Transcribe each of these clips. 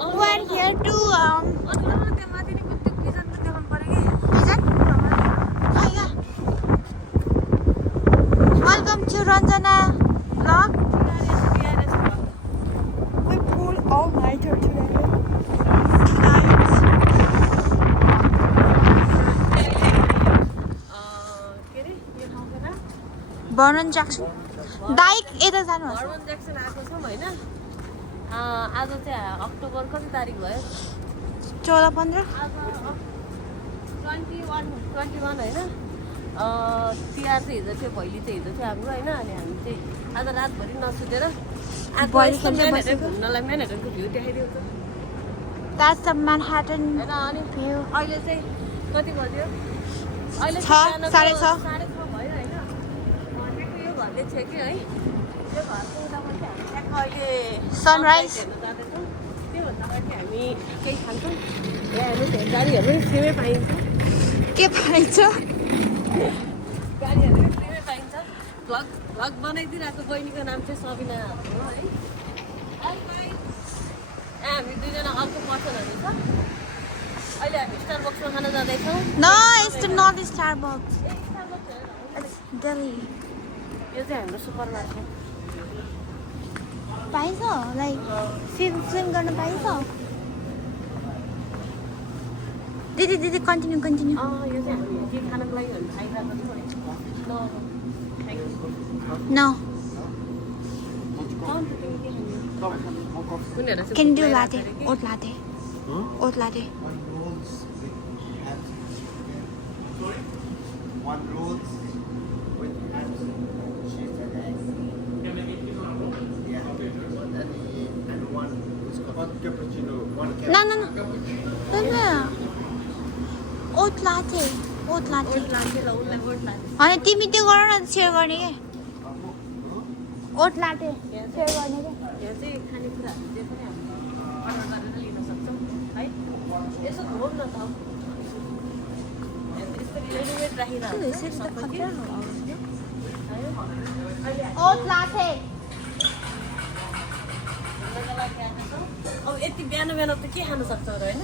We're here to welcome to Ranjana vlog. We pulled all-nighter today. Vernon Jackson. Dike यता जानुहोस्. Vernon Jackson आएको छौँ हैन. आज चाहिँ अक्टोबर कति तारिक भयो? 14-15. आज 21 हैन. तिहार चाहिँ हिजो थियो, भैली चाहिँ हिजो थियो हाम्रो हैन. अनि हामी चाहिँ आज रातभरि नसुतेर घुम्नलाई म्यानहट्टनको भ्यू देखाइदियो त. That's the Manhattan हैन. अनि view. अहिले चाहिँ कति बज्यो? अहिले 6:30. 6:30 भयो हैन. भनेको यो घरले थियो कि है. यो घरको उतापट्टि हामी ट्याक्क अहिले Sunrise. त्योभन्दा अगाडि हामी केही खान्छौँ. यहाँ हेर्नुहोस् गाडीहरू पनि फ्रीमै पाइन्छ. के पाइन्छ? गाडीहरू पनि फ्रीमै पाइन्छ. भ्लग बनाइदिइरहेको बहिनीको नाम चाहिँ सबिना हो है. हामी दुईजना अर्को पर्सनहरू छ. अहिले हामी स्टारबक्समा खान जाँदैछौँ. No, it's not the Starbucks. It's Delhi. यो चाहिँ हाम्रो सुपर मार्केट. पाइन्छ? Like swim गर्न पाइन्छ? दिदी continue. यो चाहिँ हामी के खानको लागि हामी खाइरहेको छौँ. No. उनीहरू Can you do latte? Oat latte. Oat latte. One rolls with eggs, cheese and eggs. Yeah. And one cappuccino. One No. Oat latte. Oat latte. अनि तिमी त्यो गर न सेयर गर्ने के? ओट लाटे सेयर गर्ने के? यहाँ चाहिँ खानेकुराहरू जे पनि हामी अर्डर गरेर लिन सक्छौँ है. यसो घुमौँ न त. यसरी रेडिमेड राखिरहेको ओट लाटे. अब यति बिहान त के खानु सक्छ र होइन.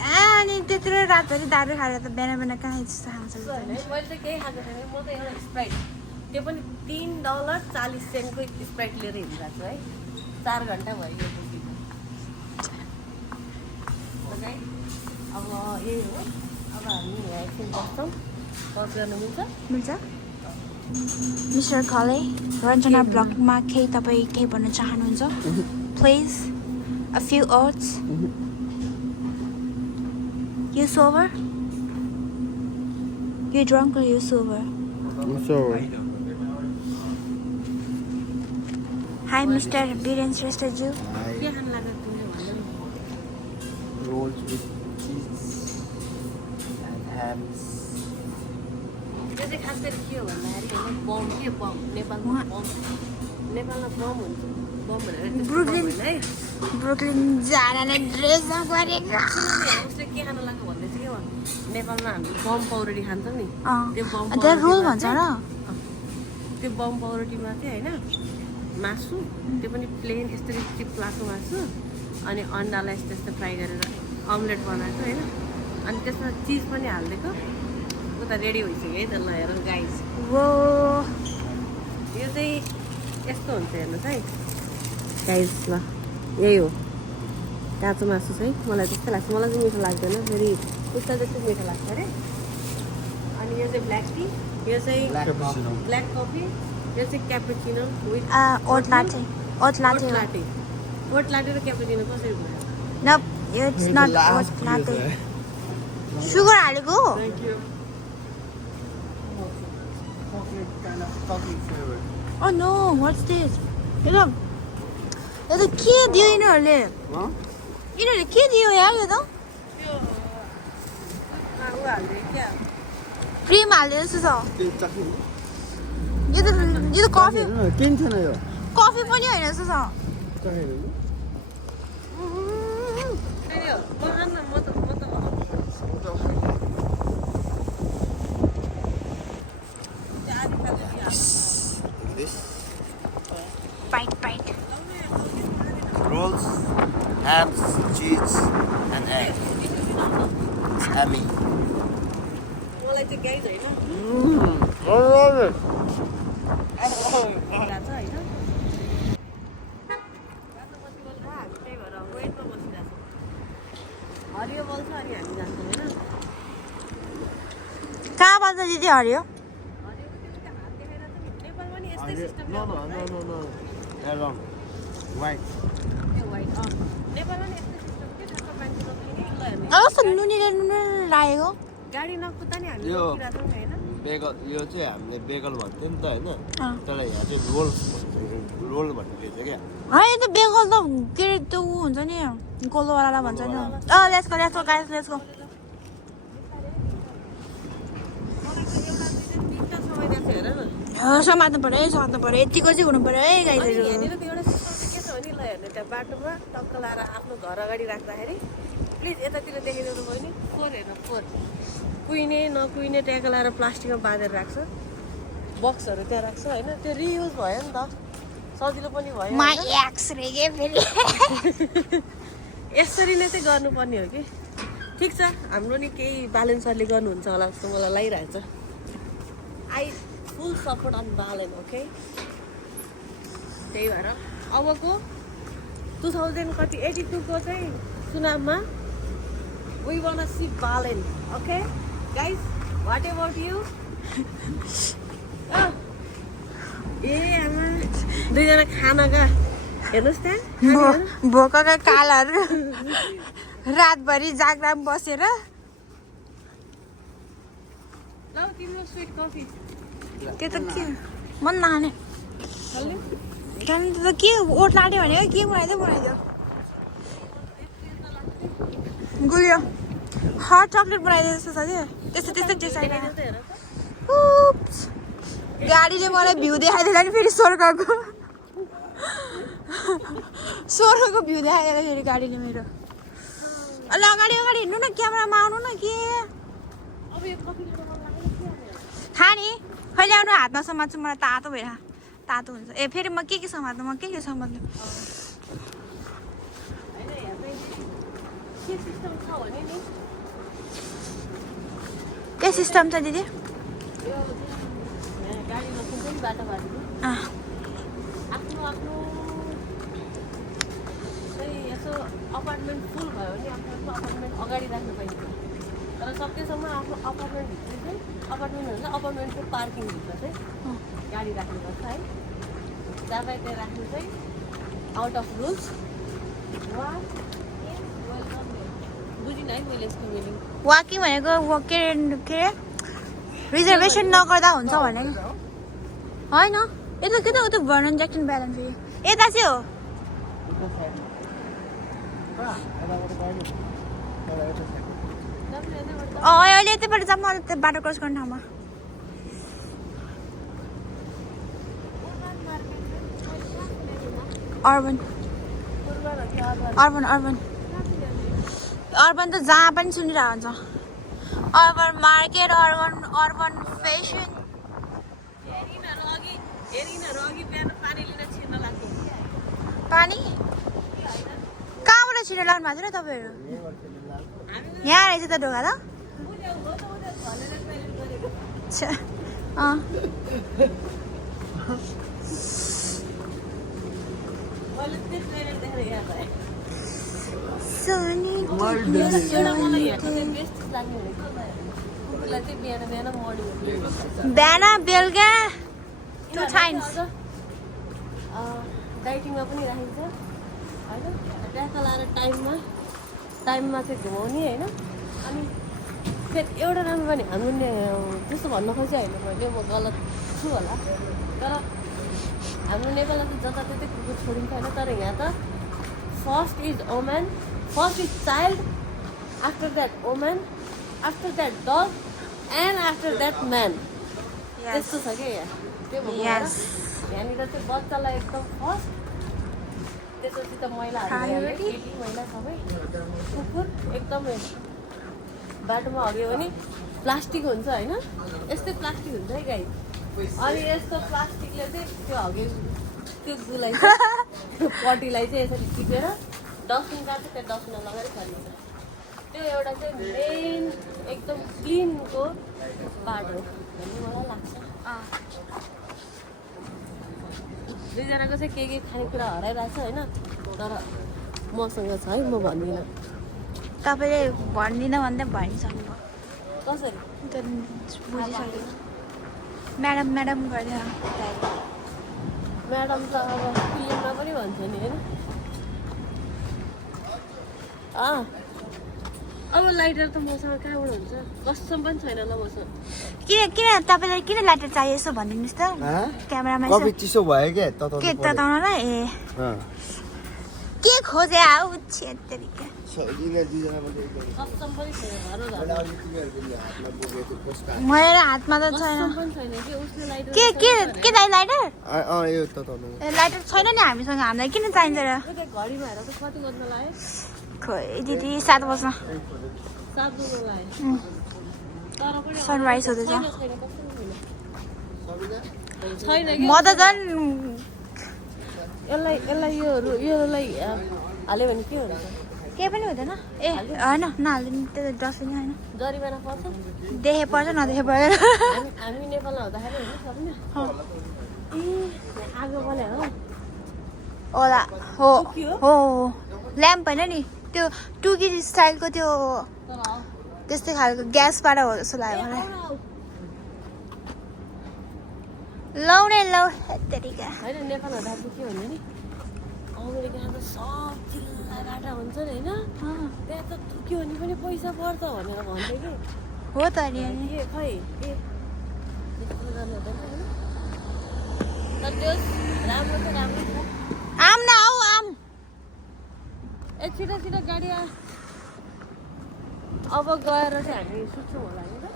अनि त्यत्रो रातभरि दारू खाएर त बिहान कहाँ जस्तो खान्छ? मैले चाहिँ केही खाएको छैन. म त एउटा स्प्राइट, त्यो पनि $3.40 को स्प्राइट लिएर हिँडिरहेको छु है. 4 घन्टा भयो यो बुकिङ. अब यही हो. अब हामी यहाँ एकछिन बस्छौँ. पज गर्न मिल्छ? मिस्टर खले रञ्जना ब्लगमा केही तपाईँ केही भन्न चाहनुहुन्छ? Please, a few words. You sober? You drunk or you sober? I'm sorry. Hi, Mr. Biren Shrestha-ju. के खानु लाग्यो तिमीले भन्नु नि. Rolls with cheese and hams. यो चाहिँ खास गरी के हो भन्दाखेरि होइन, बम के बम. नेपालमा बम हुन्छ. बम भनेर Brooklyn. है. ब्रुकलिन जाने ड्रेसमा गरेको. उसले के खानु लाग्यो भन्दै चाहिँ के हो, नेपालमा हामी बम पाउरोटी खान्छौँ नि. त्यो बम त्यहाँ रोल भन्छ र? त्यो बम पाउरोटीमा चाहिँ होइन मासु, त्यो पनि प्लेन यस्तरी चिप्लाएको मासु, अनि अन्डालाई यस्तो फ्राई गरेर अमलेट बनाएको होइन. अनि त्यसमा चिज पनि हालिदिएको. उता रेडी भइसक्यो है त. ल हेर गाइस, वो यो चाहिँ यस्तो हुन्छ हेर्नुहोस् है गाइस. ल यही हो काँचो मासु चाहिँ. मलाई त्यस्तै लाग्छ. मलाई चाहिँ मिठो लाग्दैन. फेरि उता जस्तो मिठो लाग्छ अरे. अनि यो चाहिँ ब्ल्याक टी, यो चाहिँ Cappuccino. ब्ल्याक कफी, यो चाहिँ क्यापुचिनो विथ ओट लाटे. ओट लाटे. ओट लाटे र क्यापुचिनो कसरी भयो? Nope, it's not oat latte. Sugar हालेको? Thank you. Chocolate kind of chocolate flavor. Oh no, what's this? यो त के दियो यिनीहरूले? Huh? यिनीहरूले के दियो यार यो त? त्यो ऊ हाल्दै क्या क्रिम हाल्यो जस्तो छ. Tin chocolate. यो त कफी Tin थिएन यो. कफी पनि होइन जस्तो छ. Chocolate. फेरि हो. म खान्न, म त This. Bite. rolls, hams, cheese, and egg. It's yummy. मलाई चाहिँ गाइज होइन I love it. लाग्छ होइन हामी त्यही भएर वेटमा बसिरहेको छौँ हरियो बोल्छ अनि हामी जान्छौँ होइन कहाँ बल्छ दिदी हरियो हरियोको त्यो हात देखाइरहेको छ नि नेपालमा नि यस्तै system No. Around. White. White नेपालमा नि यस्तै सिस्टम के ठ्याक्क मान्छे नकुल्ने ल हेर्ने कस्तो नुनिले लागेको गाडी नकुद्दा नि हामी यो- रोकिरहेको छौँ होइन बेगल यो चाहिँ हामीले बेगल भन्थ्यो नि त होइन तर यहाँ चाहिँ रोल भन्ने रहेछ क्या होइन त्यो बेगल त के अरे त्यो ऊ हुन्छ नि गोलोवाला भन्छ नि let's go guys let's go समात्नु पर्यो यतिको चाहिँ हुनु पर्यो है गाइजहरू यहाँनिर त एउटा सिस्टम चाहिँ के छ भने ल हेर्नु त्यहाँ बाटोमा टक्क लाएर आफ्नो घर अगाडि राख्दाखेरि प्लिज यतातिर देखाइदिनु भयो नि फोहोर हेर्नु फोहोर कुहिने नकुहिने ट्याग लाएर प्लास्टिकमा बाँधेर राख्छ बक्सहरू त्यहाँ राख्छ होइन त्यो रियुज भयो नि त सजिलो पनि भयो मा होइन? एक्स रे के फेरि यसरी नै चाहिँ गर्नुपर्ने हो कि ठिक छ हाम्रो नि केही बालेन सरले गर्नुहुन्छ होला जस्तो मलाई लागिरहेछ I full support on Balen okay त्यही भएर अबको 2082 को चाहिँ चुनावमा we want see Balen okay guys what about you ए आमा दुईजना खानाका हेर्नुहोस् त्यहाँ भोकका कालहरू रातभरि जाग्राम बसेर ल तिम्रो स्विट कफी त्यो त के मन नखाने चल्ने खाने त के ओट लाट्यो भने के बनाइदियो गुलियो हट चक्लेट बनाइदियो जस्तो छ कि त्यस्तो टेस्ट आइरहेको उप्स। गाडीले मलाई भ्यू देखाइदिएन नि फेरि स्वर्गको भ्यू देखाइदिएन फेरि गाडीले मेरो ल अगाडि हिँड्नु न क्यामेरामा आउनु न के अब यो कफी लिएर मन लाग्यो के खाने कहिले आउनु हातमा समात्छु मलाई तातो भएर तातो हुन्छ ए फेरि म के समात्नु म के समात्नु होइन यहाँ चाहिँ के सिस्टम छ भने नि के सिस्टम छ दिदी यो यहाँ गाडी नकुन्छ नि बाटोघाटो आफ्नो आफ्नो चाहिँ यसो अपार्टमेन्ट फुल भयो भने आफ्नो आफ्नो अपार्टमेन्ट अगाडि राख्नु पाइन्छ तर सकेसम्म आफ्नो अपार्टमेन्टभित्र चाहिँ अपार्टमेन्ट हुन्छ अपार्टमेन्टको पार्किङभित्र चाहिँ गाडी राख्नुपर्छ है जहाँ पायो त्यहाँ राख्नु चाहिँ आउट अफ रुल्स बुझिनँ है मैले यसको मिनिङ वाकिङ भनेको के अरे रिजर्भेसन नगर्दा हुन्छ भने होइन यता के त उता भर्नन ज्याक्सन ब्यालेन्स फेरि यता चाहिँ हो अहिले यतैबाट जाऊँ न त्यो बाटो क्रस गर्ने ठाउँमा अर्बन त जहाँ पनि सुनिरहेको हुन्छ अर्बन मार्केट अर्बन फेसन हेरिनहरू अघि बिहान पानी लिन छिर्न लाग्थ्यो पानी कहाँबाट छिटो लाग्नु भएको थियो र तपाईँहरू यहाँ रहेछ त ढोका त छ्या, अँ मैले त्यो ट्रेलर देखेर याद आयो सोनी एउटा मलाई हेर्नु चाहिँ बेस्ट लाग्ने भनेको कुकुरलाई चाहिँ बिहान मर्निङ बिहान बेलुका 2 times डाइटिङमा पनि राखिन्छ होइन ट्याक्क लाएर टाइममा चाहिँ घुमाउने होइन अनि फेरि एउटा राम्रो भने हाम्रो त्यस्तो भन्न खोजेँ होइन मैले म गलत छु होला तर हाम्रो नेपालमा चाहिँ जताततै कुकुर छोडिन्छ होइन तर यहाँ त first is woman first is child after that woman after that dog and after that man त्यस्तो छ क्या यहाँ त्यो भएर यहाँनिर चाहिँ बच्चालाई एकदम फर्स्ट त्यसपछि त महिलाहरू केटी महिला सबै कुकुर एकदमै बाटोमा हग्यो भने प्लास्टिक हुन्छ होइन यस्तै प्लास्टिक हुन्छ है गाई अनि यस्तो प्लास्टिकले चाहिँ त्यो हग्यो त्यो गुलाई पट्टीलाई चाहिँ यसरी टिपेर डस्टबिन काट्छ त्यो डस्टबिनमा लगाएर छर्नुहुन्छ त्यो एउटा चाहिँ मेन एकदम क्लिनको पार्ट हो भन्ने मलाई लाग्छ दुईजनाको चाहिँ के खानेकुरा हराइरहेछ होइन तर मसँग छ है म भन्दिनँ तपाईँले भन्दिनँ भन्दा भनिसक्नु कसरी बुझिसक्यो म्याडम गर्दै म्याडम त अब फिल्ममा पनि भन्छ नि होइन अब लाइटर त मसँग कहाँबाट हुन्छ कसम पनि छैन ल मसँग किन तपाईँलाई किन लाइटर चाहियो यसो भनिदिनुहोस् त क्यामेरामा कफी चिसो भयो क्या के तताउनलाई ए के खोजे आऊ छेत्रीका कसम पनि छैन मेरो हातमा त छैन पनि छैन कि उसले लाइटर के दाइ लाइटर यो तताउनु लाइटर छैन नि हामीसँग हामीलाई किन चाहिन्छ र घडी भएर त कति बज्न लाग्यो खोइ दिदी 7 बज्न 7 बज्न लाग्यो तर पनि सनराइज हुँदैछ छैन म त झन् यसलाई योलाई हाल्यो भने के हुन्छ केही पनि हुँदैन ए होइन नहाल्दैन त्यो डस्टबिन होइन जरिवाना पर्छ देखे पर्छ नदेखे पर्दैन हामी नेपालमा हुँदाखेरि हुन्छ सक्ने ए आगो बले हो होला हो हो ल्याम्प होइन नि त्यो टुकी स्टाइलको त्यो त्यस्तै खालको ग्यासबाट हो जस्तो लाग्यो मलाई लाउने लौ तरिका होइन नेपाल हुँदाखेरि के भन्यो नि अमेरिकामा त सब चिल्ला गाटा हुन्छ नि होइन त्यहाँ त थुक्यो भने पनि पैसा पर्छ भनेर भन्थ्यो कि हो त नि अनि के खै के त्यस्तो गर्नु हुँदैन होइन तर त्यो राम्रो त राम्रो छ आम न आऊ आम ए छिटो छिटो गाडी आ अब गएर चाहिँ हामी सुत्छौँ होला नि त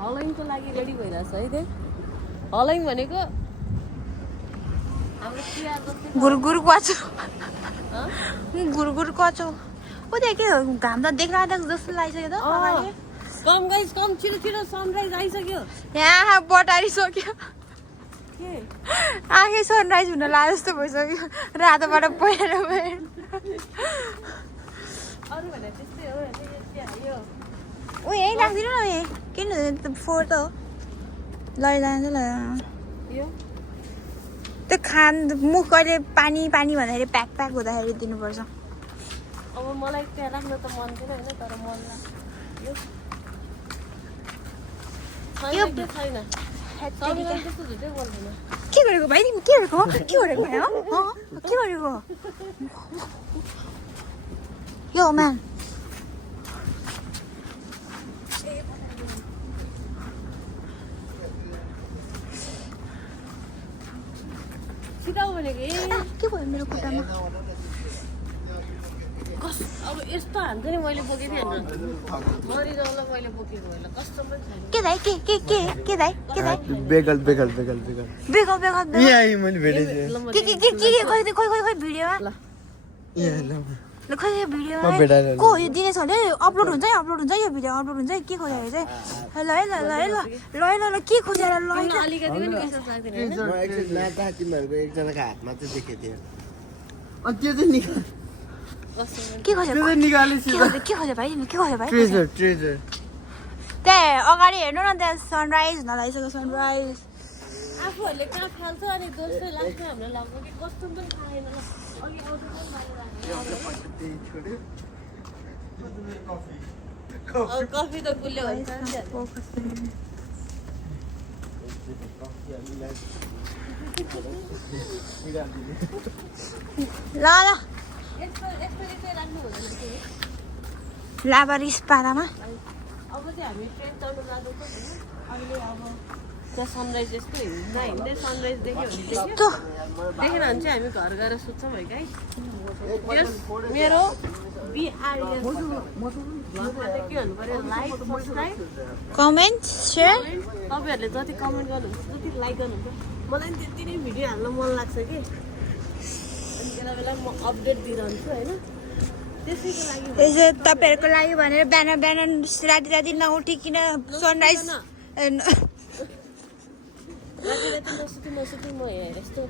हलैङको लागि रेडी भइरहेछ है त्यहाँ हलैङ भनेको हाम्रो चिया जस्तै गुरगुर क्वाचो गुरगुर क्वाचो ऊ त्यहाँ के हो घाम त देख्न आँटेको जस्तो लागिसक्यो त अगाडि कम गाइस कम छिटो छिटो सनराइज आइसक्यो यहाँ बटारिसक्यो के आँखै सनराइज हुन लाग्यो जस्तो भइसक्यो रातोबाट पहिर अरू भने त्यस्तै हो यो ओ यहीँ राखिदिनु न यहीँ किन फोहोर त हो लैजान्छ ल यो त्यो मुख कहिले पानी भन्दाखेरि प्याक हुँदाखेरि दिनुपर्छ अब मलाई त्यहाँ राख्न त मन थिएन होइन तर मन लाग्यो छैन त्यस्तो झुटै बोल्दैन के गरेको भाइ तिमी के गरेको के गरेको यो म्याम छिटाउ भनेको ए के भयो मेरो खुट्टामा अब यस्तो हान्छ नि मैले बोकेको थिएँ होइन मरिजाउँला मैले बोकेको होइन कस्तो पनि छैन के दाइ के दाइ बेगल बेगल यहाँ मैले भेटेँ खोइ भिडियोमा खै भिडियोमा को यो दिनेश भने अपलोड हुन्छ है यो भिडियो अपलोड हुन्छ है के खोजेर चाहिँ ल के खोजेर अलिकति पनि विश्वास लाग्दैन होइन तिमीहरूको एकजनाको हातमा चाहिँ देखेको थिएँ के खोजे भाइ तिमी के खोजे भाइ ट्रेजर त्यहाँ अगाडि हेर्नु न त्यहाँ सनराइज हुन लागिसक्यो सनराइज आफूहरूले कहाँ फाल्छ अनि दोस्रो लास्टमा हामीलाई लाग्यो कि कस्तो पनि खाएन ल अघि आउँछ कफी त गुल्यो हुन्छ ल लाबारिस पारामा अब चाहिँ हामी ट्रेन चढ्नु जाँदैछौँ अहिले अब त्यहाँ सनराइज यस्तो हिँड्दै सनराइज देख्यो भने देखेन भने चाहिँ हामी घर गएर सुत्छौँ है गाइस मेरो बिआरएस के भन्नु पर्यो लाइक सब्सक्राइब कमेन्ट सेयर तपाईँहरूले जति कमेन्ट गर्नुहुन्छ जति लाइक गर्नुहुन्छ मलाई पनि त्यति नै भिडियो हाल्न मन लाग्छ कि अनि बेला बेला म अपडेट दिइरहन्छु होइन त्यसैको लागि यसो तपाईँहरूको लागि भनेर बिहान राति नउठिकन सनराइज राति नसुति म यस्तो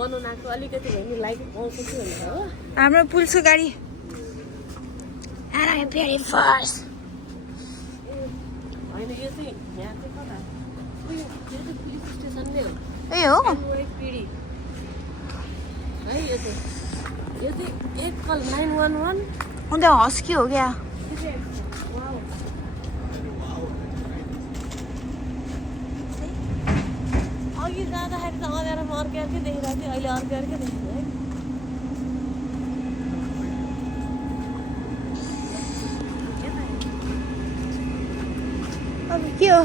बनाउनको अलिकति भए पनि लाइक पाउँछ कि भनेर हो हाम्रो पुलिसको गाडी आराम फेरि फर्स्ट होइन यो चाहिँ यहाँ चाहिँ कता उयो यो चाहिँ पुलिस स्टेसन नै हो ए हो पिडी है यो चाहिँ एक कल 911 अन्त हस्की हो क्या अघि जाँदाखेरि त अँध्यारोमा अर्कै अर्कै देखिरहेको थियो अहिले अर्कै अर्कै देखियो है अब के हो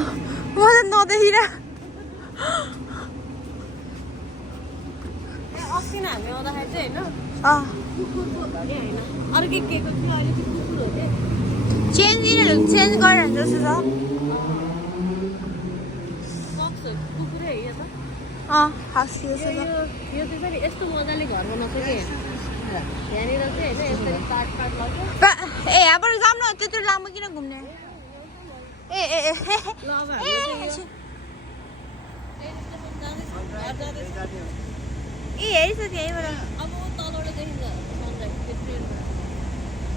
म त नदेखिर अस्ति नै हामी आउँदाखेरि चाहिँ होइन अँ कुकुरको भने होइन अर्कै के को थियो अहिले चाहिँ कुकुर हो क्या चेन्ज गरेर जस्तो छ सक्छ कुकुरै हो यो त अँ हस्की जस्तो छ यो चाहिँ फेरि यस्तो मजाले घर बनाउँछ कि यहाँनिर चाहिँ होइन यसरी काट लाग्यो ए यहाँबाट जाऊँ न त्यत्रो लामो किन घुम्ने ए ए ए ल अब हामी चाहिँ ए हेरिसक्यो यहीँबाट